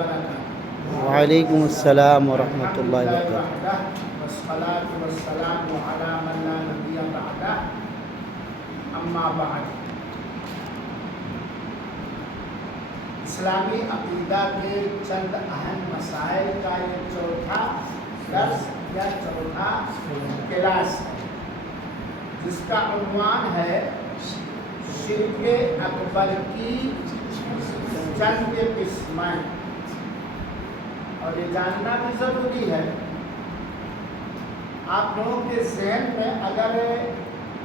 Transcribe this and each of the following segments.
وبركاته. وعلیکم السلام ورحمۃ اللہ وبرکاتہ. والصلاة والسلام على من لا نبي بعده. اما بعد. اسلامی عقیدہ کے چند اہم مسائل کا یہ چوتھا درس یا چوتھا کلاس ہے، جس کا عنوان ہے شرک اکبر کی چند قسمیں. اور یہ جاننا بھی ضروری ہے. آپ لوگوں کے ذہن میں اگر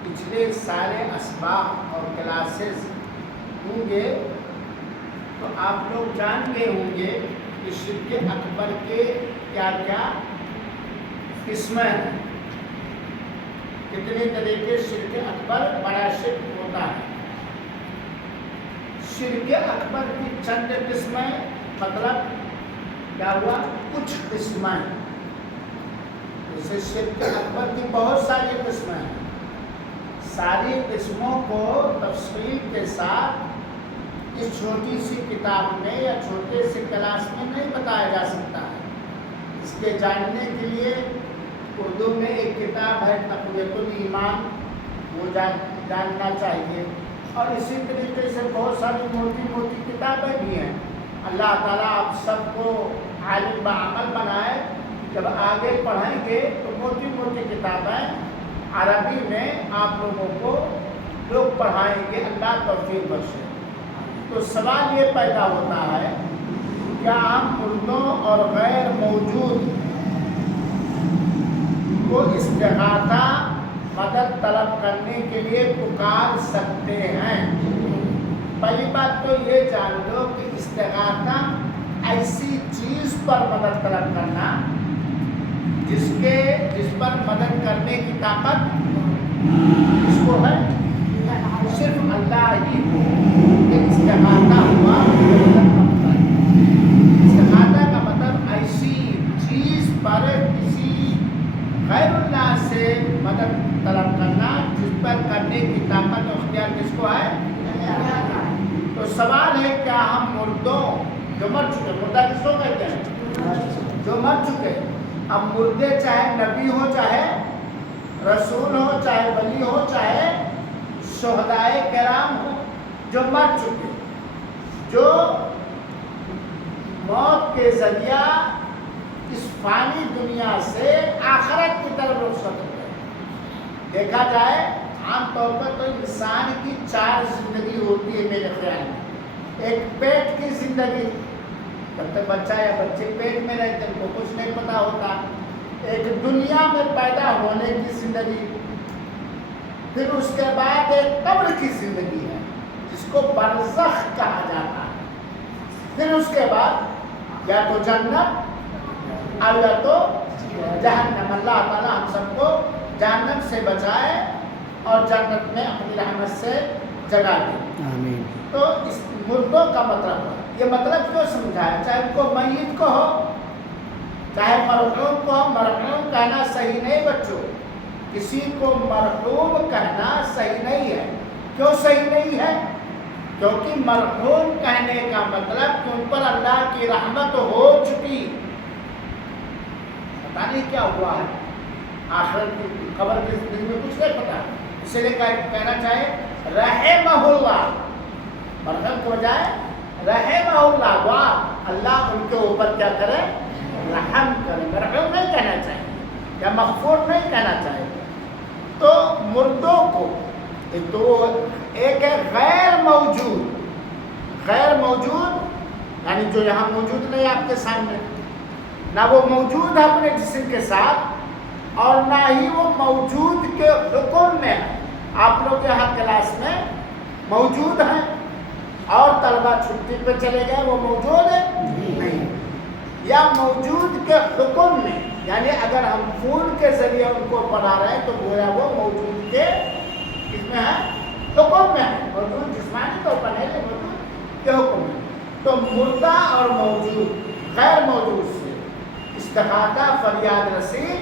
پچھلے سارے اسباق اور کلاسز ہوں گے تو آپ لوگ جان گئے ہوں گے کہ شرک اکبر کے کیا کیا قسمیں ہیں، کتنے طریقے شرک اکبر بڑا شرک ہوتا ہے. شرک اکبر کی چند قسمیں مطلب کیا ہوا؟ کچھ قسمیں. جیسے شرک اکبر کی بہت ساری قسمیں ہیں. ساری قسموں کو تفصیل کے ساتھ اس چھوٹی سی کتاب میں یا چھوٹے سے کلاس میں نہیں بتایا جا سکتا ہے. اس کے جاننے کے لیے اردو میں ایک کتاب ہے تقویۃ الایمان، وہ جاننا چاہیے. اور اسی طریقے سے بہت ساری موٹی موٹی کتابیں بھی ہیں. اللہ تعالیٰ آپ سب کو عالم بعمل بنائے. جب آگے پڑھیں گے تو موٹی موٹی کتابیں عربی میں آپ لوگوں کو لوگ پڑھائیں گے. اللہ توفیق بخشے. تو سوال یہ پیدا ہوتا ہے، کیا ہم مردوں اور غیر موجود کو استغاثہ مدد طلب کرنے کے لیے پکار سکتے ہیں؟ پہلی بات تو یہ جان لو کہ استغاثہ ایسی چیز پر مدد طلب کرنا جس پر مدد کرنے کی طاقت اس کو ہے صرف اللہ ہی کو. استغاثہ ہوا استغاثہ کا مطلب ایسی چیز پر کسی غیر اللہ سے مدد طلب کرنا جس پر کرنے کی طاقت و اختیار کس کو ہے؟ تو سوال ہے، کیا ہم مردوں جو مر چکے، مردہ کس کو کہتے ہیں؟ جو مر چکے. اب مردے چاہے نبی ہو، چاہے رسول ہو، چاہے ولی ہو، چاہے شہدائے کرام ہو، جو مر چکے، جو موت کے ذریعہ اس فانی دنیا سے آخرت کی طرف رخصت ہو گئے. دیکھا جائے عام طور پر تو انسان کی 4 زندگی ہوتی ہے میرے خیال میں. ایک پیٹ کی زندگی، جب تک بچہ یا بچے پیٹ میں رہتے ہیں ان کو کچھ نہیں پتا ہوتا. ایک دنیا میں پیدا ہونے کی زندگی، پھر اس کے بعد ایک قبر کی زندگی ہے جس کو برزخ کہا جاتا ہے. پھر اس کے بعد یا تو جنت اور یا تو جہنم. اللہ تعالیٰ ہم سب کو جہنم سے بچائے اور جنت میں اپنی رحمت سے جگہ دے. آمین. تو اس مردوں کا مطلب ہے، یہ مطلب کیوں سمجھایا؟ چاہے ان کو میت کو ہو، چاہے مرحوم کو ہو. مرحوم کہنا صحیح نہیں بچوں، کسی کو مرحوم کہنا صحیح نہیں ہے. کیوں صحیح نہیں ہے؟ کیونکہ مرحوم کہنے کا مطلب کہ ان پر اللہ کی رحمت ہو چکی، پتہ نہیں کیا ہوا ہے آخرت کی قبر کی زندگی میں کچھ نہیں پتا. اسی لیے کہنا چاہے رحمہ اللہ، مرحوم کو بجائے رحمہ اللہ، دعا اللہ ان کے اوپر کیا کرے؟ رحم کرے. مرحوم نہیں کہنا چاہیے یا مغفور نہیں کہنا چاہیے. تو مردوں کو تو ایک ہے غیر موجود. غیر موجود یعنی جو یہاں موجود نہیں آپ کے سامنے، نہ وہ موجود ہے اپنے جسم کے ساتھ اور نہ ہی وہ موجود کے حکم میں ہے. آپ لوگ یہاں کلاس میں موجود ہیں اور طلبہ چھٹی پہ چلے گئے، وہ موجود ہے نہیں. یا موجود کے حکم میں، یعنی اگر ہم فون کے ذریعے ان کو پڑھا رہے ہیں تو گویا وہ موجود کے کس میں ہے؟ حکم میں ہے. موجود جسمانی طور پر نہیں، موجود کے حکم میں. تو مردہ اور موجود غیر موجود سے استغاثہ فریاد رسی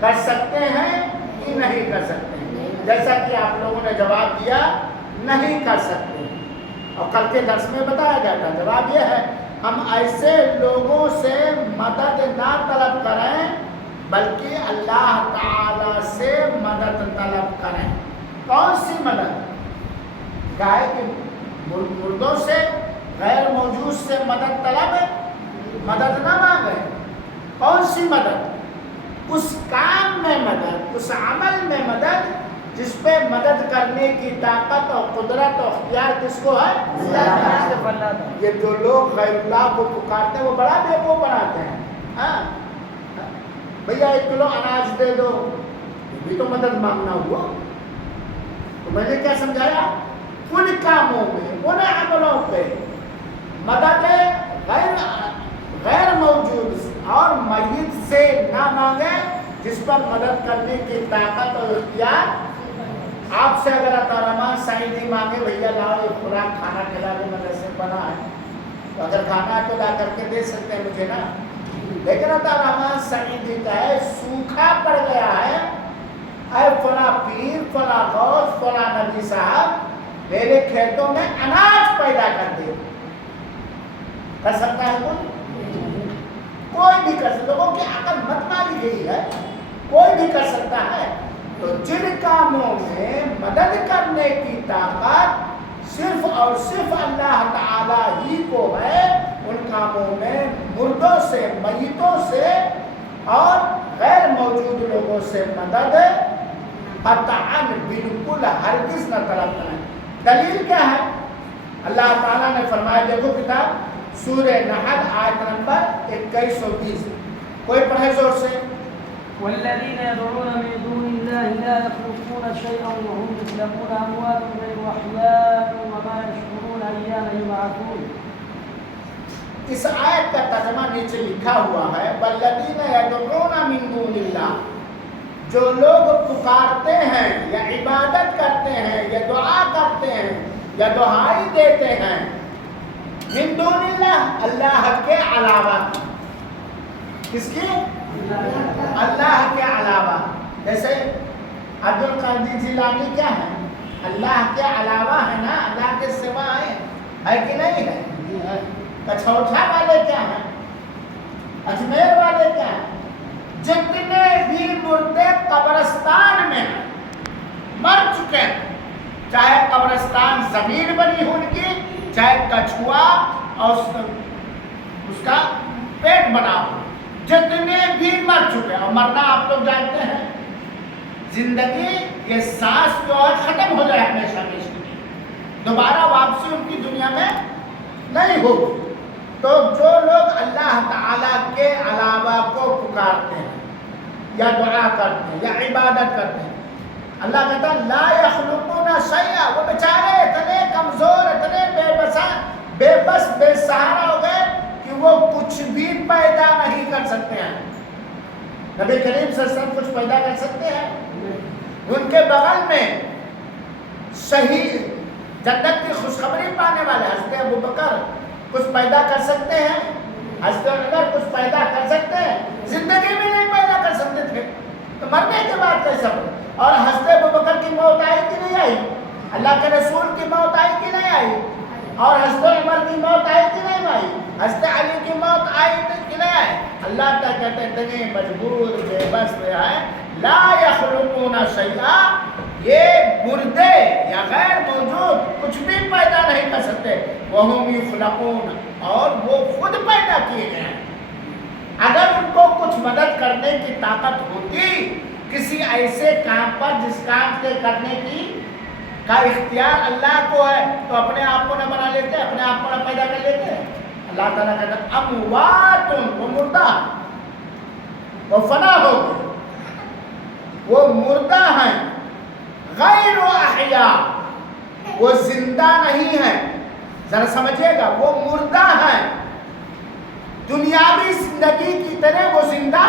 کر سکتے ہیں کہ نہیں کر سکتے ہیں؟ جیسا کہ آپ لوگوں نے جواب دیا نہیں کر سکتے. اور کل کے درس میں بتایا گیا تھا جواب یہ ہے ہم ایسے لوگوں سے مدد نہ طلب کریں بلکہ اللہ تعالی سے مدد طلب کریں. کون سی مدد؟ گائے کے مردوں سے، غیر موجود سے مدد طلب، مدد نہ مانگیں. کون سی مدد؟ اس کام میں مدد، اس عمل میں مدد جس پہ مدد کرنے کی طاقت اور قدرت اور اختیار کس کو ہے؟ یہ جو لوگ غیر اللہ کو پکارتے ہیں وہ بڑا بیوقوف بناتے ہیں. ہاں بھیا 1 کلو اناج دے دو، یہ بھی تو مدد مانگنا ہوا. تو میں نے کیا سمجھایا؟ ان کاموں میں، ان عملوں پہ مدد غیر موجود اور میت سے نہ مانگے جس پر مدد کرنے کی طاقت اور اختیار آپ سے اگر عطا رحمان سعیدی مانگے، بھیا لاؤ یہ خوراک کھانا کھلا دے، مدرسے بنا ہے تو اگر کھانا تو لا کر کے دے سکتے ہیں مجھے نا. لیکن عطا رحمان سعیدی کا ہے سوکھا پڑ گیا ہے، اے فلاں پیر، فلاں غوث، فلاں نبی صاحب میرے کھیتوں میں اناج پیدا کر دے. کر سکتا ہے کوئی بھی کر سکتا. لوگوں کی عقل مت ماری گئی ہے، کوئی بھی کر سکتا ہے. تو جن کاموں میں مدد کرنے کی طاقت صرف اور صرف اللہ تعالی ہی کو ہے، ان کاموں میں مردوں سے، میتوں سے اور غیر موجود لوگوں سے مدد قطعاً بالکل ہرگز نہ طلب کریں. دلیل کیا ہے؟ اللہ تعالیٰ نے فرمایا، دیکھو کتاب سورہ نحل آیت نمبر 2120. کوئی پڑھے زور سے. والذين يدعون من دون الله لا يخلقون شيئا وهم يخلقون أموات غير أحياء وما يشعرون أيان يبعثون. اس آیت کا ترجمہ نیچے لکھا ہوا ہے، والذین یدعون من دون اللہ، جو لوگ پکارتے ہیں یا عبادت کرتے ہیں یا دعا کرتے ہیں یا دہائی دیتے ہیں من دون اللہ، اللہ کے علاوہ. کس کی؟ اللہ کے علاوہ. جیسے عبد القادر جیلانی کیا ہے؟ اللہ کے علاوہ ہے نا، اللہ کے سوا ہے کہ نہیں ہے؟ کچھوٹا والے کیا ہیں؟ اجمیر والے کیا ہیں؟ جتنے بھی مردے قبرستان میں مر چکے ہیں، چاہے قبرستان زمین بنی ہو ان کی، چاہے کچھوا اور اس کا پیٹ بنا ہو، جتنے بھی مر چکے ہیں. اور مرنا آپ لوگ جانتے ہیں، زندگی یہ سانس جو ہے ختم ہو جائے ہمیشہ ہمیشہ کے لیے، دوبارہ واپسی ان کی دنیا میں نہیں ہوگی. تو جو لوگ اللہ تعالیٰ کے علاوہ کو پکارتے ہیں یا دعا کرتے ہیں یا عبادت کرتے ہیں، اللہ کہتا ہے لا یخلقون شیئا، وہ بیچارے اتنے کمزور، اتنے بے بس بے سہارا ہو گئے کہ وہ کچھ بھی پیدا نہیں کر سکتے ہیں. نبی کریم صلی اللہ علیہ وسلم کچھ پیدا کر سکتے ہیں؟ ان کے بغل میں شہید جنت کی خوشخبری پانے والے حضرت ابوبکر کچھ پیدا کر سکتے ہیں؟ حضرت عمر کچھ پیدا کر سکتے ہیں؟ زندگی میں نہیں پیدا کر سکتے تھے تو مرنے کے بعد کیسا ہو؟ اور حضرت ابوبکر کی موت آئی کہ نہیں آئی؟ اللہ کے رسول کی موت آئی کہ نہیں آئی؟ اور حضرت عمر کی موت آئی کہ نہیں آئی؟ حضرت علی کی موت آئی کہ نہیں آئی؟ اللہ تعالیٰ کہتے ہیں اتنے مجبور بے بس ہیں، لا یخلقون شیئا، یہ مردے یا غیر موجود کچھ بھی پیدا نہیں کر سکتے. وہم یخلقون، اور وہ خود پیدا کیے گئے ہیں. اگر ان کو کچھ مدد کرنے کی طاقت ہوتی کسی ایسے کام پر جس کام کے کرنے کی کا اختیار اللہ کو ہے، تو اپنے آپ کو نہ بنا لیتے، اپنے آپ کو نہ پیدا کر لیتے. اللہ تعالیٰ کہتا ہے اموات، وہ مردہ، وہ فنا ہو گئے، وہ مردہ ہیں، غیر احیاء، وہ زندہ نہیں ہیں. ذرا سمجھیے گا، وہ مردہ ہیں، دنیاوی زندگی کی طرح وہ زندہ،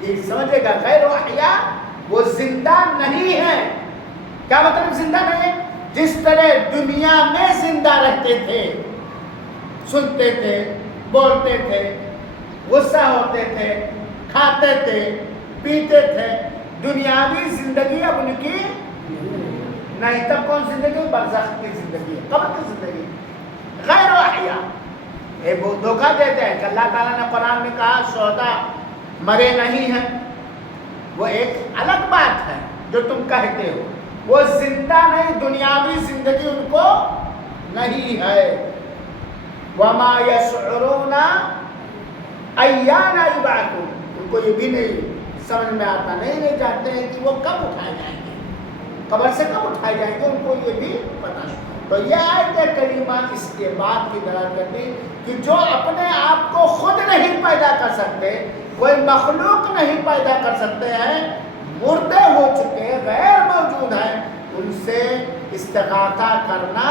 یہ سمجھے گا، غیر احیاء، وہ زندہ نہیں ہیں. کیا مطلب زندہ نہیں ہے؟ جس طرح دنیا میں زندہ رہتے تھے، سنتے تھے، بولتے تھے، غصہ ہوتے تھے، کھاتے تھے، پیتے تھے، دنیاوی زندگی اب ان کی نہیں. تب کون زندگی؟ برزخ کی زندگی، قبر کی زندگی. غیر احیاء، یہ وہ دھوکہ دیتے ہیں کہ اللہ تعالیٰ نے قرآن میں کہا شہداء مرے نہیں ہیں، وہ ایک الگ بات ہے جو تم کہتے ہو، وہ زندہ نہیں، دنیاوی زندگی ان کو نہیں ہے۔ وما یشعرون ایان یبعثون، ان کو یہ بھی نہیں سمجھ میں آتا، نہیں جانتے ہیں کہ وہ کب اٹھائے جائیں گے، قبر سے کب اٹھائے جائیں گے، ان کو یہ بھی پتہ نہیں۔ تو یہ آیت کریمہ اس کے بات کی دلالت کرتی کہ جو اپنے آپ کو خود نہیں پیدا کر سکتے، کوئی مخلوق نہیں پیدا کر سکتے ہیں، مردے ہو چکے، غیر موجود ہیں، ان سے استغاثہ کرنا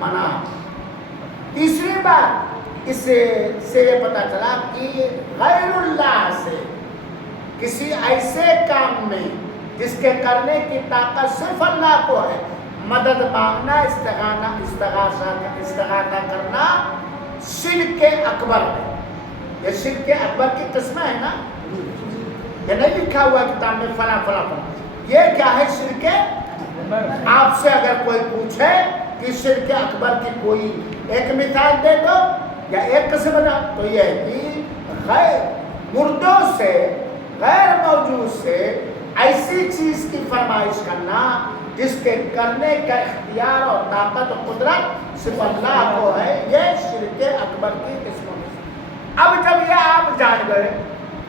منع۔ تیسری بات اس سے یہ پتہ چلا کہ غیر اللہ سے کسی ایسے کام میں جس کے کرنے کی طاقت صرف اللہ کو ہے، مدد مانگنا، استغاثہ کرنا شرک اکبر ہے۔ یہ شرک اکبر کی قسمیں ہے نا، یہ نہیں لکھا ہوا کتاب میں فلاں فلاں فلاں، یہ کیا ہے شرک۔ آپ سے اگر کوئی پوچھے کہ شرک اکبر کی کوئی ایک مثال دے دو یا ایک قسم بنا، تو یہ ہے کہ غیر مردوں سے، غیر موجود سے ایسی چیز کی فرمائش کرنا جس کے کرنے کا اختیار اور طاقت و قدرت صرف اللہ کو ہے، یہ شرک اکبر کی قسموں میں سے۔ اب جب یہ آپ جان گئے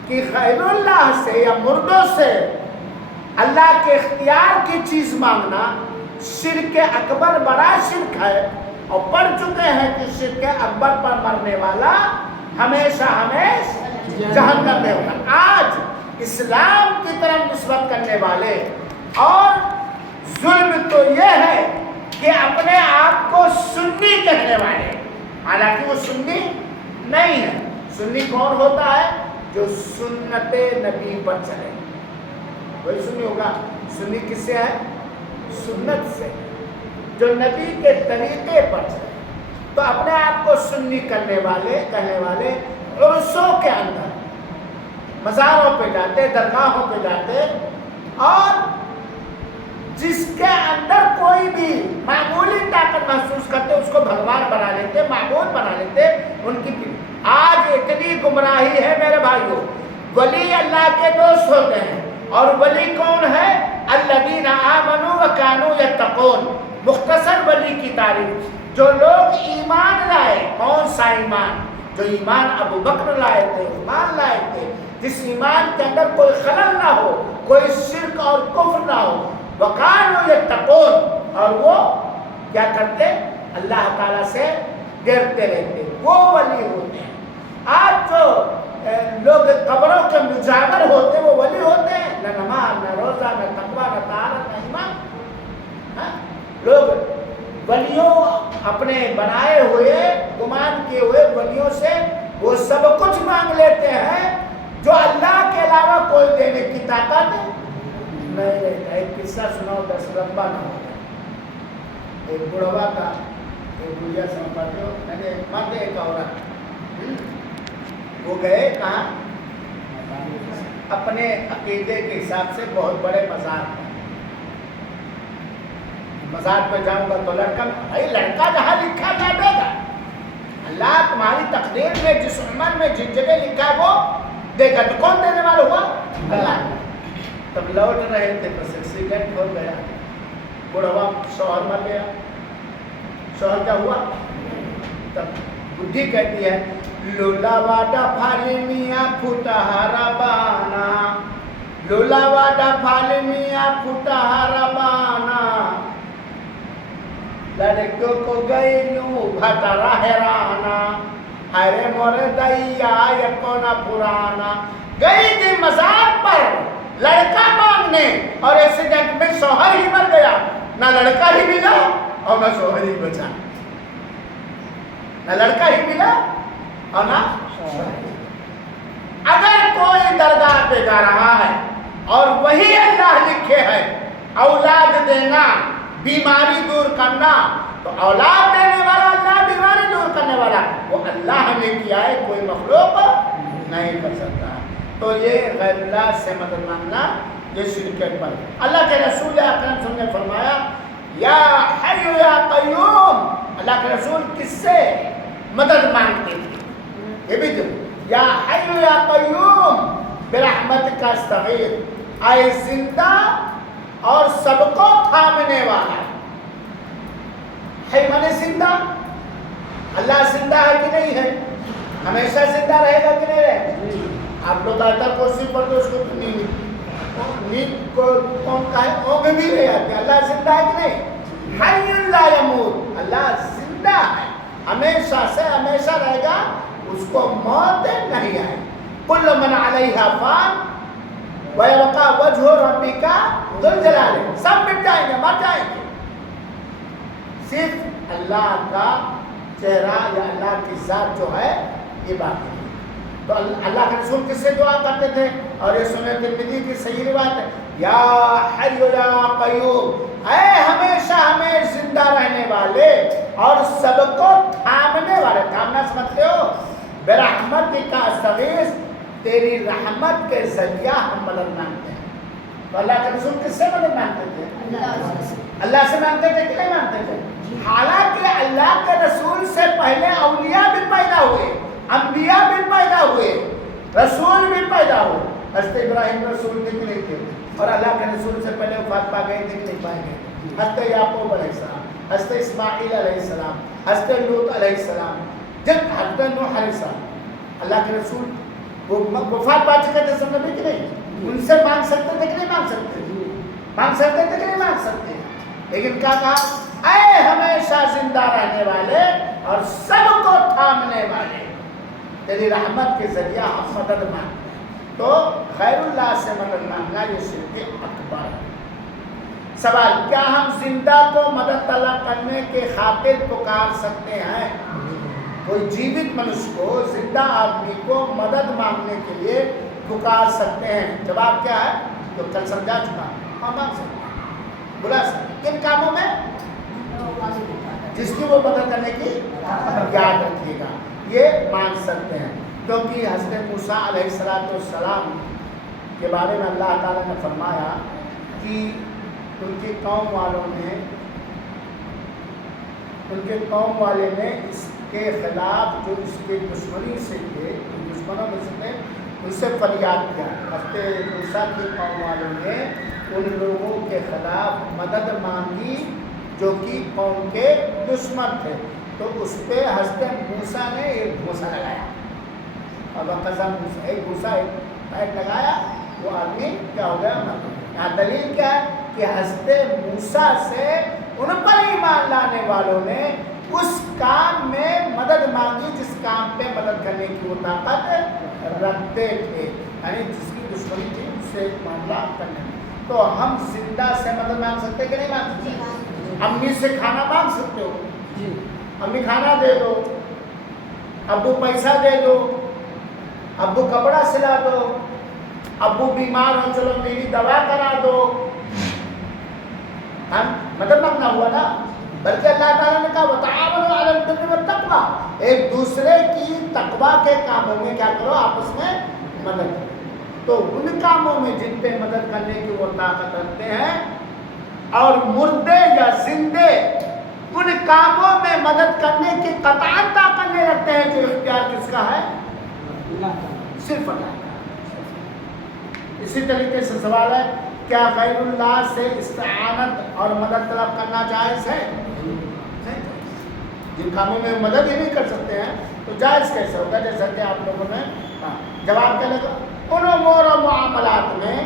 کہ غیر اللہ سے یا مردوں سے اللہ کے اختیار کی چیز مانگنا شرک اکبر بڑا شرک ہے، اور پڑھ چکے ہیں کہ شرک اکبر پر مرنے والا ہمیشہ جہنم میں ہوگا۔ آج اسلام کی طرف نسبت کرنے والے، اور ظلم تو یہ ہے کہ اپنے آپ کو سنی کہنے والے، حالانکہ وہ سنی نہیں ہے۔ سنی کون ہوتا ہے؟ جو سنت نبی پر چلے، وہی سنی ہوگا۔ سنی کس سے ہے؟ سنت سے، جو نبی کے طریقے پر چلے۔ تو اپنے آپ کو سنی کہنے والے عرصوں کے اندر مزاروں پہ جاتے، درگاہوں پہ جاتے، اور جس کے اندر کوئی بھی معمولی طاقت محسوس کرتے اس کو بھگوان بنا لیتے، معبود بنا لیتے۔ ان کی آج اتنی گمراہی ہے میرے بھائیوں، ولی اللہ کے دوست ہوتے ہیں، اور ولی کون ہے؟ الذین آمنوا وکانوا یتقون۔ مختصر ولی کی تعریف، جو لوگ ایمان لائے۔ کون سا ایمان؟ جو ایمان ابو بکر لائے تھے، عثمان لائے تھے، جس ایمان کے اندر کوئی خلل نہ ہو، کوئی شرک اور کفر نہ ہو۔ وَقَالُوا يَتَّقُونَ، اور وہ کیا کرتے؟ اللہ تعالیٰ سے ڈرتے رہتے، وہ ولی ہوتے ہیں۔ آج جو لوگ قبروں کے مجاور ہوتے وہ ولی ہوتے ہیں؟ نہ نماز، نہ روزہ، نہ تقویٰ، نہ طہارت، نہ ایمان۔ لوگ ولیوں اپنے بنائے ہوئے، گمان کیے ہوئے ولیوں سے وہ سب کچھ مانگ لیتے ہیں جو اللہ کے علاوہ کوئی دینے کی طاقت نہیں رہتا۔ ایک قصہ سناؤ، دس ربا نہ ہو جائے۔ ایک بڑھوا کا، ایک بڑھیا سمجھ پاتے ہو، میں مرد ایک عورت، وہ گئے کہاں؟ اپنے عقیدے کے حساب سے بہت بڑے مزار پہ جاؤں گا تو لڑکا، بھائی لڑکا جہاں لکھا جا دے گا، اللہ تمہاری تقدیر میں جس عمر میں جس جگہ لکھا ہے وہ دے گا۔ تو کون دینے والا ہوا؟ اللہ۔ تب لوٹ رہے تھے، بس ایکسیڈنٹ ہو گیا، بڑھوا شوہر مر گیا۔ شوہر کیا ہوا؟ تب بدھی کہتی ہے، لولا واڈا پھالی میاں پھوٹا ہارا بانا، لولا واڈا پھالی میاں پھوٹا ہارا بانا، لڑکوں کو گئی لوں بھٹرا حیرانا، ہرے مورے دیا یکونا پرانا۔ گئی تھی مزار پر لڑکا مانگنے، اور ایکسیڈنٹ میں شوہر ہی مر گیا، نہ لڑکا ہی ملا اور نہ شوہر ہی بچا، نہ لڑکا ہی ملا اور نہ شوہر۔ اگر کوئی درگاہ پہ جا رہا ہے اور وہی اللہ لکھے ہے اولاد دینا، بیماری دور کرنا، تو اولاد دینے والا اللہ، بیماری دور کرنے والا وہ اللہ نے کیا ہے، کوئی مخلوق نہیں کر سکتا۔ تو یہ غیر اللہ سے مدد مانگنا یہ شرک اکبر۔ اللہ کے رسول اکرم صلی اللہ علیہ وسلم نے فرمایا، یا حی یا قیوم، اللہ کے رسول کس سے مدد مانگتے تھے. یہ بھی جو یا حی یا قیوم برحمتک استغیث، اے زندہ اور سب کو تھامنے والا. حی مانے زندہ. اللہ زندہ ہے کہ نہیں ہے؟ ہمیشہ زندہ رہے گا کہ نہیں رہے گا؟ آپ لوگ آیت الکرسی پڑھتے اس کو نیند کو کون کا ہے اونگ بھی رہے آتے. اللہ زندہ ہے کہ نہیں؟ حی لا یموت، اللہ زندہ ہے، ہمیشہ سے ہمیشہ رہے گا، اس کو موت نہیں آئے. کل من علیہا فان ویبقى وجہ ربک ذو الجلال، سب مٹ جائیں گے، مر جائیں گے، صرف اللہ کا چہرہ یا اللہ کی ذات جو ہے یہ باقی ہے. تو اللہ کے رسول کس سے دعا کرتے تھے؟ اور یہ سنن ترمذی کی صحیح روایت ہے، یا حی یا قیوم، اے ہمیشہ ہمیں زندہ رہنے والے اور سب کو تھامنے والے. تھامنا سمجھتے ہو؟ برحمتک استغیث، تیری رحمت کے ذریعہ ہم مدد مانگتے ہیں. تو اللہ کے رسول کس سے مدد مانگتے تھے؟ اللہ سے مانگتے تھے کہ نہیں مانگتے تھے؟ حالانکہ اللہ کے رسول سے پہلے اولیاء بھی پیدا ہوئے، انبیاء بھی پیدا ہوئے، رسول بھی پیدا ہوئے. حضرت ابراہیم رسول تھے کہ نہیں تھے؟ اور اللہ کے رسول سے پہلے وفات پا گئے تھے کہ نہیں پائے گئے؟ حضرت یعقوب علیہ السلام، حضرت اسماعیل علیہ السلام، حضرت لوط علیہ السلام، جب حضرت نوح علیہ السلام. اللہ کے رسول وہ وفات پا چکے تھے سب نبی کہ نہیں؟ ان سے مانگ سکتے تھے کہ نہیں مانگ سکتے؟ مانگ سکتے تھے کہ نہیں مانگ سکتے؟ لیکن کیا کہا؟ اے ہمیشہ زندہ رہنے والے اور سب کو تھامنے والے، تیری رحمت کے ذریعہ ہم مدد مانگتے ہیں. تو غیر اللہ سے مدد مانگنا یہ شرک اکبر ہے. سوال، کیا ہم زندہ کو مدد طلب کرنے کے خاطر پکار سکتے ہیں؟ کوئی جیوت منشیہ کو، زندہ آدمی کو مدد مانگنے کے لیے پکار سکتے ہیں؟ جواب کیا ہے؟ جو کل سمجھا چکا، ہاں مانگ سکتے ہیں. بلا سکتے. کن کاموں میں؟ جس کی وہ مدد کرنے کی یاد رکھیے گا، یہ مانگ سکتے ہیں. کیونکہ حضرت موسیٰ علیہ السلام کے بارے میں اللہ تعالیٰ نے فرمایا کہ ان کی قوم والے نے اس کے خلاف جو اس کے دشمنی سے تھے، دشمنوں میں سے تھے، ان سے فریاد کیا. حضرت موسیٰ کی قوم والوں نے ان لوگوں کے خلاف مدد مانگی جو کہ قوم کے دشمن تھے. تو اس پہ حضرت موسیٰ نے ایک گھوسا لگایا، اور ایک گھوسا ایک لگایا، وہ آدمی کیا ہو گیا؟ یہاں دلیل کیا ہے کہ حضرت موسیٰ سے ان پر ایمان لانے والوں نے اس کام میں مدد مانگی جس کام پہ مدد کرنے کی وہ طاقت رکھتے تھے، یعنی جس کی دشمنی تھی اس سے معاملہ کرنے. تو ہم زندہ سے مدد مانگ سکتے کہ نہیں مانگ سکتے؟ امی سے کھانا مانگ سکتے ہو؟ امی کھانا دے دو، ابو پیسہ دے دو، ابو کپڑا سلا دو، ابو بیمار ہو چلو میری دوا کرا دو. ہم مدد مانگنا ہوا نا. بلکہ اللہ تعالیٰ نے کہا وَتَعَاوَنُوا عَلَى الْبِرِّ وَالتَّقْوَىٰ، ایک دوسرے کی تقویٰ کے کاموں میں کیا کرو؟ آپس میں مدد کرو. تو ان کاموں میں جن پہ مدد کرنے کی وہ طاقت رکھتے ہیں، اور مردے یا زندے ان کاموں میں مدد کرنے کی قطعاً طاقت نہیں رکھتے ہیں. جو اختیار کس کا ہے؟ صرف اللہ کا. اسی طریقے سے سوال ہے، کیا غیر اللہ سے استعانت اور مدد طلب کرنا جائز ہے؟ جن کاموں میں مدد ہی نہیں کر سکتے ہیں تو جائز کیسے ہوگا؟ جیسا کہ آپ لوگوں نے جواب کیا لگا، ان امور و معاملات میں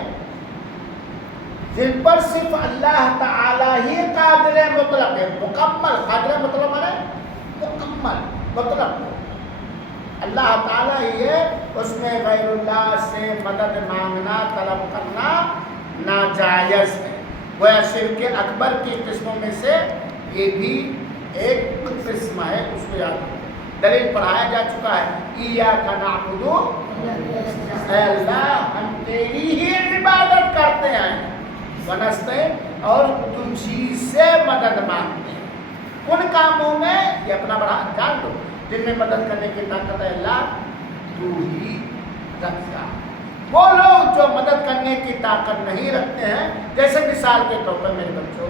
جن پر صرف اللہ تعالیٰ ہی قادر مطلق ہے، مکمل قادر مطلب ہے مکمل مطلب اللہ تعالیٰ ہی ہے، اس میں غیر اللہ سے مدد مانگنا طلب کرنا ناجائز ہے. وہ شرک اکبر کی قسموں میں سے یہ بھی ایک قسم ہے، اس کو یاد رکھیں. دلیل پڑھایا جا چکا ہے، ایاک نعبد، اے اللہ ہم تیری ہی عبادت کرتے ہیں، ونستعین، اور تجھی سے مدد مانگتے ہیں. ان کاموں میں یہ اپنا بڑا جان دو جن میں مدد کرنے کی طاقت ہے اللہ تو ہی رکھتا. وہ لوگ جو مدد کرنے کی طاقت نہیں رکھتے ہیں، جیسے مثال کے طور پر میرے بچوں،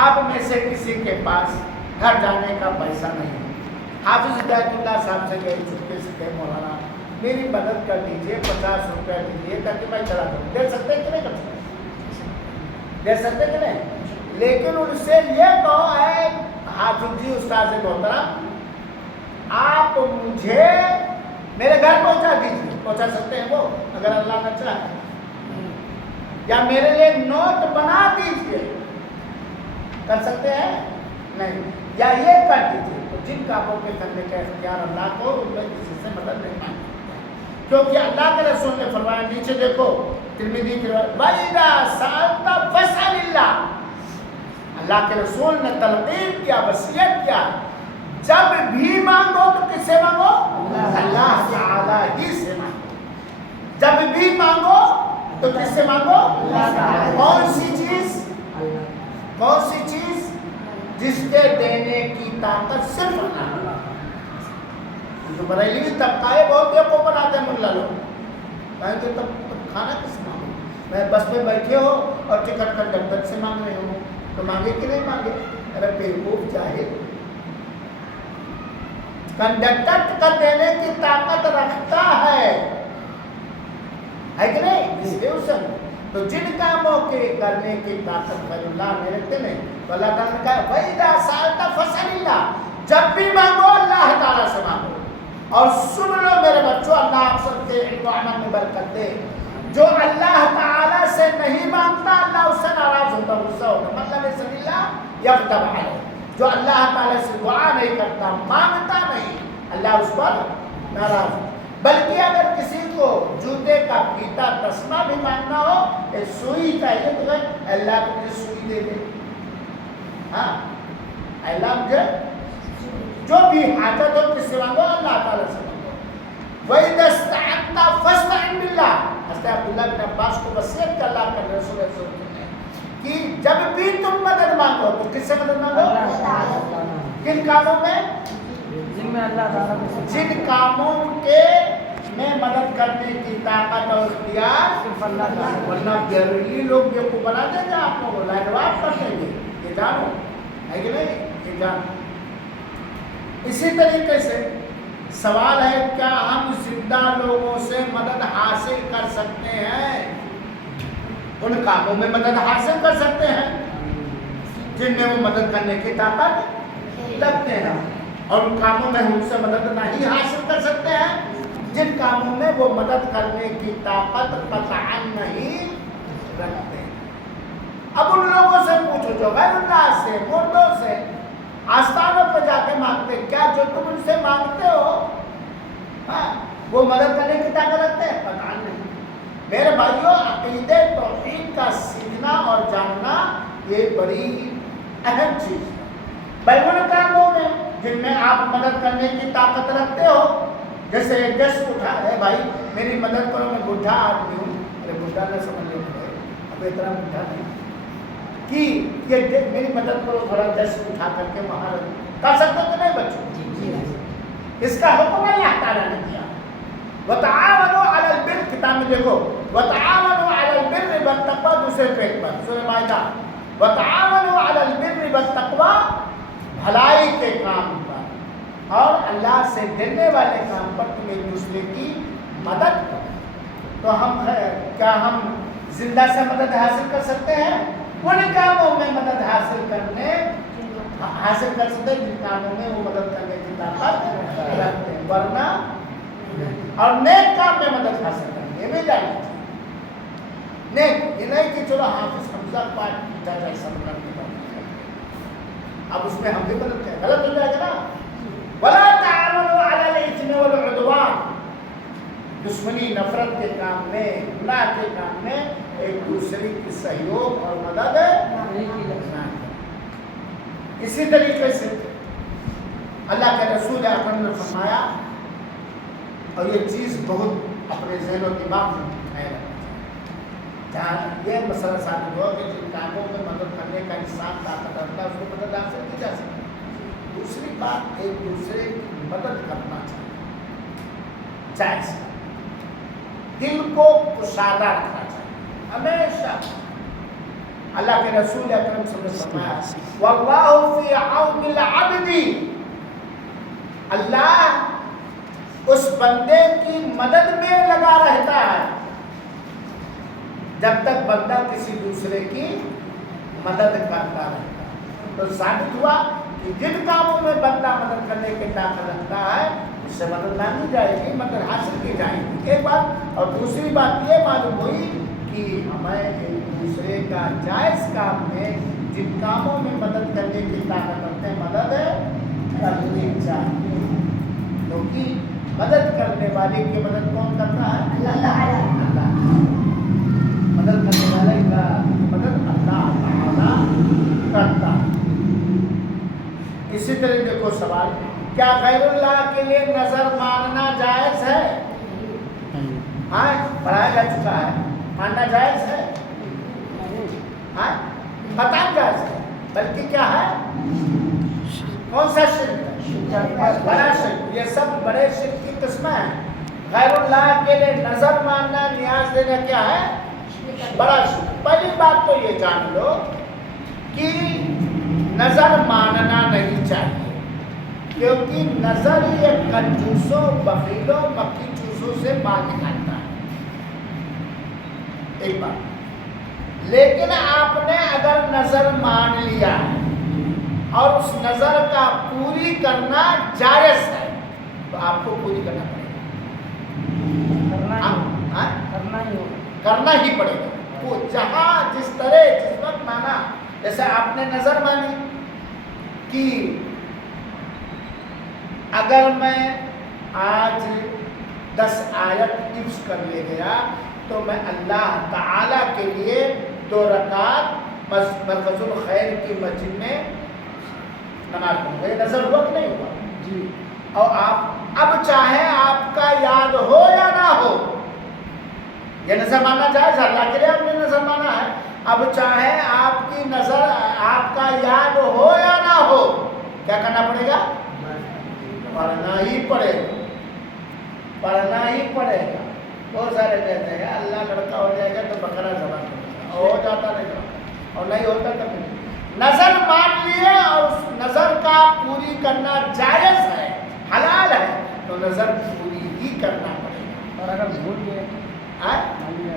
آپ میں سے کسی کے پاس گھر جانے کا پیسہ نہیں ہے، حافظ ہدایت اللہ صاحب سے گئے چپکے سے کہ مولانا میری مدد کر دیجیے 50 روپے دیجیے تاکہ میں چلا کروں. دے سکتے کہ نہیں کر سکتے؟ دے سکتے کہ نہیں؟ لیکن ان سے یہ کہو اے حافظ جی استاد محترم آپ مجھے میرے گھر پہنچا دیجیے. پہنچا سکتے ہیں وہ اگر اللہ نہ چاہے. یا میرے لیے نوٹ بنا دیجیے. کر سکتے ہیں؟ نہیں. یا یہ کر دیجیے. تو جن کاموں کے کرنے کا اختیار اللہ کو ان میں کسی سے مدد نہیں مانگی. کیونکہ اللہ کے رسول نے فرمایا نیچے دیکھو ترمذی کی روایت وَإِذَا سَأَلْتَ فَاسْأَلِ اللَّهَ. اللہ کے رسول نے تلقین کیا وصیت کیا جب بھی مانگو تو کس سے مانگو؟ اللہ تعالی ہی سے مانگو. جب بھی مانگو تو کس سے مانگو؟ کون سی چیز؟ کون سی چیز جس کے دینے کی طاقت صرف اللہ. جو بریلوی طبقہ ہے بہت بیوقوف بناتے ہیں ملا لوگ. کہیں کہ تب کھانا کس مانگو؟ میں بس میں بیٹھے ہو اور ٹکٹ کنڈکٹر سے مانگ رہے ہو تو مانگے کہ نہیں مانگے؟ ارے بیوقوف جاہل. کنڈکٹر ٹکٹ دینے کی طاقت رکھتا ہے کہ نہیں؟ تو جن کاموں کے کرنے کی طاقت غیر اللہ میں رکھتے نہیں تو اللہ تعالیٰ نے کہا وَإِذَا سَأَلْتَ فَاسْأَلِ اللَّهَ. جب بھی مانگو اللہ تعالیٰ سے مانگو. اور سن لو میرے بچوں اللہ آپ سب کے علم و عمل میں برکت دے. جو اللہ تعالیٰ سے نہیں مانگتا اللہ اس سے ناراض ہوتا غصہ ہوتا. مطلب سبیل اللہ یغضب علیہ. جو اللہ تعالیٰ سے دعا نہیں کرتا مانگتا نہیں اللہ اس پر ناراض. بلکہ اگر کسی کو جوتے کا پھیتا تسمہ بھی مانگنا ہو ایک سوئی چاہیے تو اللہ کو مجھے سوئی دے دے. ہاں اللہ مجھے جو بھی حاجت ہو کس سے مانگو اللہ تعالیٰ سے مانگو. وَإِذَا اسْتَعَنْتَ فَاسْتَعِنْ بِاللَّهِ. حضرت عبداللہ بن عباس کو وصیت کر اللہ کے رسول نے کہ جب بھی تم مدد مانگو تو کس سے مدد مانگو؟ کن کاموں میں؟ جن کاموں کے میں مدد کرنے کی طاقت اور اختیار ورنہ بیرونی لوگ جو کو بنا دیں گے آپ کو لائنوار کر دیں گے. یہ جانو ہے کہ نہیں؟ یہ جانو. اسی طریقے سے سوال ہے کیا ہم زندہ لوگوں سے مدد حاصل کر سکتے ہیں؟ ان کاموں میں مدد حاصل کر سکتے ہیں جن میں وہ مدد کرنے کی طاقت رکھتے ہیں. اور ان کاموں میں ہم سے مدد نہیں حاصل کر سکتے ہیں جن کاموں میں وہ مدد کرنے کی طاقت قطعاً نہیں رکھتے. اب ان لوگوں سے پوچھو جو غیر اللہ سے مردوں سے آستانوں پہ جا کے مانگتے کیا جو تم ان سے مانگتے ہو وہ مدد کرنے کی طاقت رکھتے ہیں؟ قطعاً نہیں. میرے بھائیوں عقیدے توحید کا سیکھنا اور جاننا یہ بڑی اہم چیز ہے. بیرون کاموں میں جن میں آپ مدد کرنے کی طاقت رکھتے ہو جیسے ایک گیسٹ اٹھا ہے بھائی میری مدد کرو میں بڈھا آدمی ہوں. ارے بڈھا نہ سمجھ لیتے اب اتنا بڈھا نہیں کہ یہ میری مدد کرو تھوڑا گیسٹ اٹھا کر کے وہاں کر سکتے ہو کہ نہیں بچوں؟ اس کا حکم اللہ تعالیٰ نے دیا. وَتَعَاوَنُوا عَلَى الْبِرِّ. کتاب میں دیکھو وَتَعَاوَنُوا عَلَى الْبِرِّ وَالتَّقْوَىٰ دوسرے پیج پر سورہ مائدہ وَتَعَاوَنُوا عَلَى الْبِرِّ وَالتَّقْوَىٰ بھلائی کے کام پر اور اللہ سے ڈرنے والے کام پر تم ایک دوسرے کی مدد کرو. تو ہم کیا ہم زندہ سے مدد حاصل کر سکتے ہیں؟ ان کاموں میں مدد حاصل کر سکتے جن کاموں میں وہ مدد کرنے کی طاقت رکھتے ہیں ورنہ اور نیک کام میں مدد حاصل کریں. یہ بھی جاننا چاہیے. نیک یہ نہیں کہ چلو حافظ حمزہ پاٹ جا جائے سب کرنے اب اس میں ہم بھی مدد کریں غلط ہو جائے گا نا. وَلَا تَعَاوَنُوا عَلَى الْإِثْمِ وَالْعُدْوَانِ. دشمنی نفرت کے کام میں گناہ کے کام میں ایک دوسرے کی سہیوگ اور مدد نہ. اسی طریقے سے اللہ کے رسول اکرم نے فرمایا اور یہ چیز بہت اپنے ذہن و دماغ میں خیال جہاں یہ مسئلہ ثابت ہو کہ جن کاموں میں مدد کرنے کا انسان طاقت رکھتا ہے اس کو مدد حاصل کی جا سکتی. دوسری بات ایک دوسرے کی مدد کرنا چاہیے جائز دل کو کشادہ رکھنا چاہیے ہمیشہ. اللہ کے رسول اکرم صلی اللہ علیہ وسلم فرمایا واللہ فی عون العبد. اللہ اس بندے کی مدد میں لگا رہتا ہے جب تک بندہ کسی دوسرے کی مدد کرتا رہتا ہے۔ تو ثابت ہوا کہ جن کاموں میں بندہ مدد کرنے کی طاقت رکھتا ہے اس سے مدد مانگی جائے گی، مدد حاصل کی جائے گی، ایک بات۔ اور دوسری بات یہ معلوم ہوئی کہ ہمیں ایک دوسرے کا جائز کام میں جن کاموں میں مدد کرنے کی طاقت رکھتے ہیں مدد کرنی چاہیے، کیونکہ مدد کرنے والے کی مدد کون کرتا ہے؟ اللہ۔ مدد کرنے والے کا مدد اللہ تعالی کرتا ہے۔ اسی طرح دیکھو سوال، کیا غیر اللہ کے لیے نظر ماننا جائز ہے؟ ہاں پڑھایا جا چکا ہے، ماننا جائز ہے؟ ہاں بتا جائز ہے، بلکہ کیا ہے؟ کون سا شرک ہے؟ بڑا شرک۔ یہ سب بڑے شرک کی قسمیں ہیں۔ غیر اللہ کے لیے نظر ماننا، نیاز دینا کیا ہے؟ بڑا شرک۔ پہلی بات تو یہ جان لو کہ نظر ماننا نہیں چاہیے، کیونکہ نظر یہ کنجوسوں، بخیلوں، مکھی چوسوں سے مال نکالتا ہے، ایک بات۔ لیکن آپ نے اگر نظر مان لیا ہے اور اس نظر کا پوری کرنا جائز ہے تو آپ کو پوری کرنا پڑے گا، کرنا ہی پڑے گا۔ وہ جہاں جس طرح جس وقت مانا، جیسے آپ نے نظر مانی کہ اگر میں آج 10 آیت حفظ کر لے گیا تو میں اللہ تعالی کے لیے 2 رکعت مرکز الخیر کی مسجد میں نماز پڑھوں گا۔ یہ نظر ہوا کہ نہیں ہوا؟ جی۔ اور آپ اب چاہے آپ کا یاد ہو یا نہ ہو، یہ نظر ماننا جائز ہے، اللہ کے لیے آپ نے نظر مانا ہے۔ اب چاہے آپ کی نظر آپ کا یاد ہو یا نہ ہو، کیا کرنا پڑے گا؟ پڑھنا ہی پڑے گا، پڑھنا ہی پڑے گا۔ بہت سارے کہتے ہیں اللہ لڑکا ہو جائے گا تو بکرا ذبح کرے گا، ہو جاتا نہیں، اور نہیں ہوتا تو نہیں۔ نظر مان لیے اور اس نظر کا پوری کرنا جائز ہے، حلال ہے، تو نظر پوری ہی کرنا پڑے گا۔ اور اگر بھول گئے،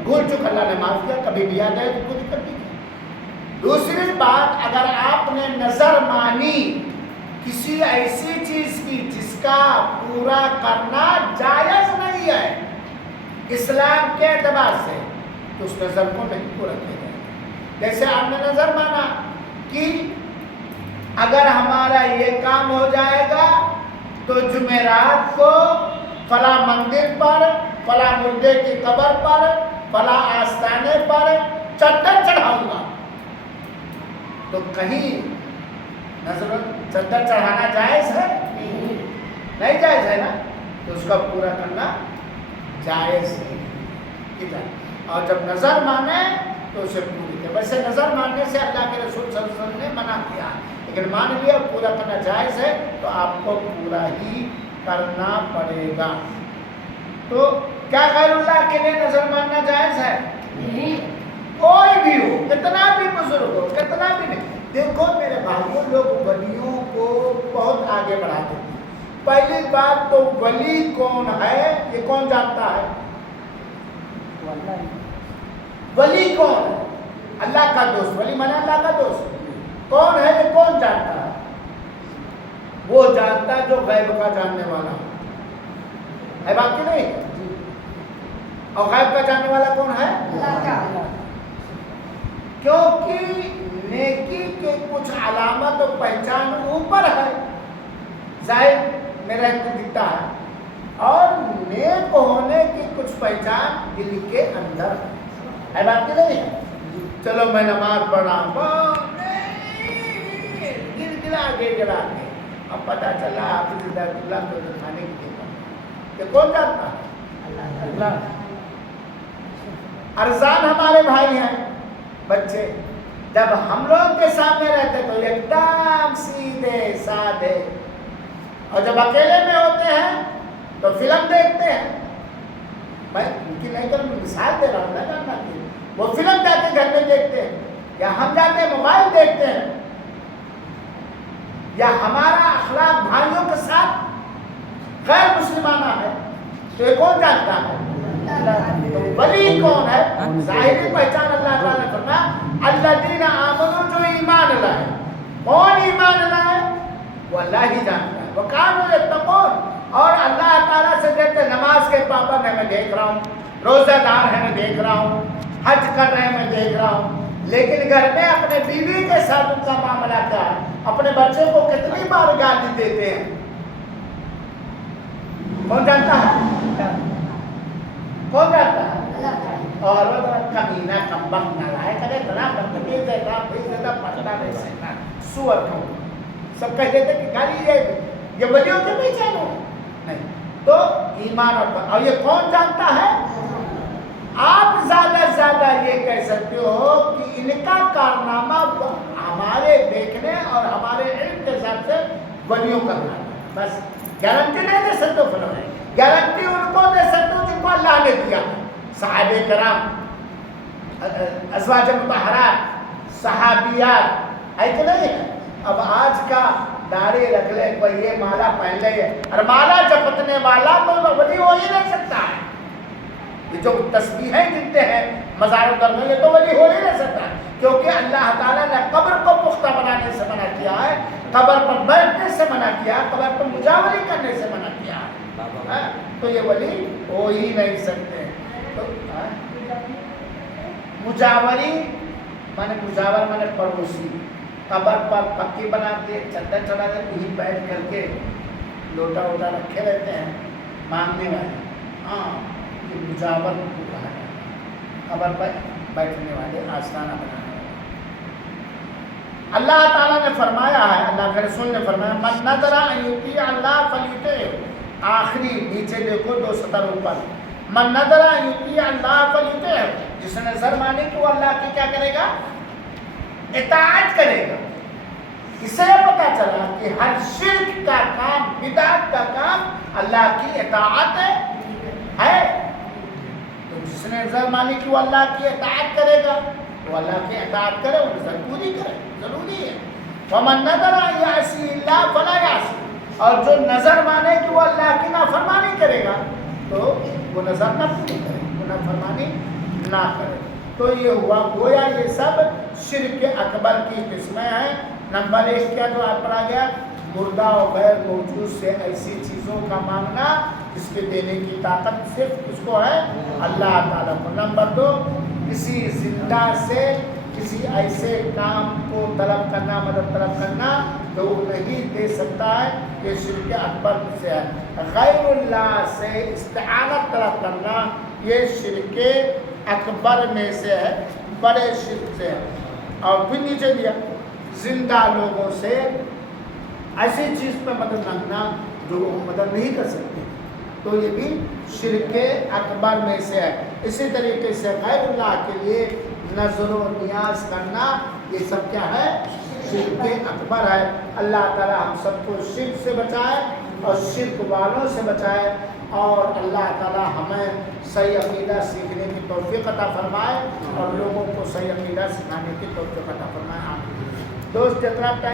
بھول چکا، اللہ نے معاف کیا، کبھی بھی یاد آئے تو پوری کر دیجیے۔ دوسری بات، اگر آپ نے نظر مانی کسی ایسی چیز کی جس کا پورا کرنا جائز نہیں ہے اسلام کے اعتبار سے، تو اس نظر کو نہیں پورا کیا جائے گا۔ جیسے آپ نے نظر مانا کہ اگر ہمارا یہ کام ہو جائے گا تو جمعرات کو فلاں مندر پر، فلاں مردے کی قبر پر، فلاں آستانے پر چادر چڑھاؤں گا، تو کہیں نظر چادر چڑھانا جائز ہے؟ نہیں جائز ہے نا، تو اس کا پورا کرنا جائز ہے۔ اور جب نظر مانے تو اسے پوری کرے۔ ویسے نظر ماننے سے اللہ کے رسول صلی اللہ علیہ وسلم نے منع کیا، لیکن مان لیا پورا کرنا جائز ہے تو آپ کو پورا ہی کرنا پڑے گا۔ تو کیا غیر اللہ کے لیے نظر ماننا جائز ہے؟ کوئی بھی ہو، کتنا بھی بزرگ ہو، کتنا بھی نہیں۔ دیکھو میرے بھائیوں، لوگ ولیوں کو بہت آگے بڑھاتے ہیں۔ پہلی بات تو ولی کون ہے یہ کون جانتا ہے؟ ولی کون ہے؟ اللہ کا دوست، ولی مانا اللہ کا دوست کون ہے یہ کون جانتا ہے؟ وہ جانتا ہے جو غیب کا جاننے والا ہے، بات کی نہیں؟ اور غیب کا جاننے والا کون ہے؟ اللہ کا۔ کیونکہ نیکی کے کچھ علامت و پہچان اوپر ہے، ظاہر میرا کو دکھتا ہے، اور نیک ہونے کی کچھ پہچان دل کے اندر ہے، بات کی نہیں؟ چلو میں نماز پڑھا، گلا کے اب پتہ چلا حافظ ہدایت اللہ کو دکھانے کے لیے، یہ کون جانتا ہے؟ اللہ۔ ارزان ہمارے بھائی ہیں، بچے جب ہم لوگ کے سامنے رہتے تو ایک دم سیدھے سادھے، اور جب اکیلے میں ہوتے ہیں تو فلم دیکھتے ہیں۔ میں ان کی نہیں کروں، مثال دے رہا ہوں نا جاننا کی، وہ فلم جا کے گھر میں دیکھتے ہیں، یا ہم جاتے ہیں موبائل دیکھتے ہیں، یا ہمارا اخلاق بھائیوں کے ساتھ تو یہ کون جانتا ہے؟ تو ولی کون ہے؟ ظاہری پہچان اللہ تعالیٰ نے فرمایا الذین آمنوا، جو ایمان لائے. کون ایمان لائے؟ وہ اللہ ہی جانتا ہے. وکانوا یتقون، اور اللہ تعالیٰ سے کہتے نماز کے پابند ہے میں دیکھ رہا ہوں، روزہ دار ہے میں دیکھ رہا ہوں، حج کر رہے ہیں میں دیکھ رہا ہوں، لیکن گھر میں اپنے بیوی کے ساتھ ان کا معاملہ کیا ہے، اپنے بچے کو کتنی بار گالی دیتے ہیں، کون جانتا ہے؟ کون جانتا ہے؟ اور وہ کمینہ کمبخت نہ لائے کرے اتنا بدتمیز ہے، اتنا بھیج دیتا پڑھتا نہیں سکتا سور کو سب کہہ دیتے کہ گالی یہ ولیوں کے پہچان ہو نہیں. تو ایمان اور یہ کون جانتا ہے؟ آپ زیادہ سے زیادہ یہ کہہ سکتے ہو کہ ان کا کارنامہ ہمارے دیکھنے اور ہمارے علم کے حساب سے ولیوں کا کارنامہ. بس گارنٹی نہیں دے سکتے ہو، گارنٹی ان کو دے سکتے ہو جن کو اللہ نے دیا. صحابہ کرام، ازواج مطہرات، صحابیات، ہے کہ نہیں ہے؟ اب آج کا داڑھی رکھ لے کوئی، یہ مالا پہن لے، اور مالا جپتنے والا تو ولی ہو ہی نہیں سکتا ہے. یہ جو تسبیحیں گنتے ہیں مزار در میں، یہ تو ولی ہو ہی نہیں سکتا، کیونکہ اللہ تعالیٰ نے قبر کو پختہ بنانے سے منع کیا ہے، قبر پر بیٹھنے سے منع کیا، قبر پر مجاوری کرنے سے منع کیا ہے. تو یہ ولی ہو ہی نہیں سکتے. مجاوری مانے پڑوسی، قبر پر پکی بناتے، چادر چڑھا دے، وہیں بیٹھ کر کے لوٹا ووٹا رکھے رہتے ہیں مانگنے والے. ہاں یہ مجاور کو کہا جاتا ہے، قبر پر بیٹھنے والے، آستانہ بنانے والے. اللہ تعالیٰ نے فرمایا ہے، اللہ کے رسول نے فرمایا من نذر ان یطیع اللہ فلیطیعہ. آخری نیچے دیکھو 2 سطر اوپر، من نذر ان یطیع اللہ فلیطیعہ، جس نے نظر مانی کہ وہ اللہ کی کیا کرے گا؟ اطاعت کرے گا. اس سے پتہ چلا کہ ہر شرک کا کام، بدعت کا کام اللہ کی اطاعت ہے. تو جس نے نظر مانی کہ وہ اللہ کی اطاعت کرے گا، وہ اللہ کی اطاعت کرے، وہ نظر پوری کرے، ضروری ہے. ومن نذر ان یعصی اللہ فلا یعصی، اور جو نظر مانے کہ وہ اللہ کی نافرمانی کرے گا تو وہ نظر نہ پوری کرے، وہ نافرمانی نہ کرے. تو یہ ہوا گویا یہ سب شرک اکبر کی قسمیں ہیں. نمبر 1 کیا جو آپ پر آ گیا؟ مردہ و غیر موجود سے ایسی چیزوں کا مانگنا جس کے دینے کی طاقت صرف اس کو ہے اللہ تعالیٰ کو. نمبر 2 کسی زندہ سے کسی ایسے کام کو طلب کرنا، مدد طلب کرنا جو وہ نہیں دے سکتا ہے، یہ شرک اکبر سے ہے. غیر اللہ سے استعانت طلب کرنا یہ شرک اکبر میں سے ہے، بڑے شرک سے ہے. اور پھر نیچے دیا زندہ لوگوں سے ایسی چیز پہ مدد مانگنا جو وہ مدد نہیں کر سکتے، تو یہ بھی شرک اکبر میں سے ہے. اسی طریقے سے غیر اللہ کے لیے نظر و نیاز کرنا یہ سب کیا ہے؟ شرک اکبر ہے. اللہ تعالی ہم سب کو شرک سے بچائے اور شرک والوں سے بچائے، اور اللہ تعالی ہمیں صحیح عقیدہ سیکھنے کی توفیق عطا فرمائے اور لوگوں کو صحیح عقیدہ سکھانے کی توفیق عطا فرمائے. دوست جتنا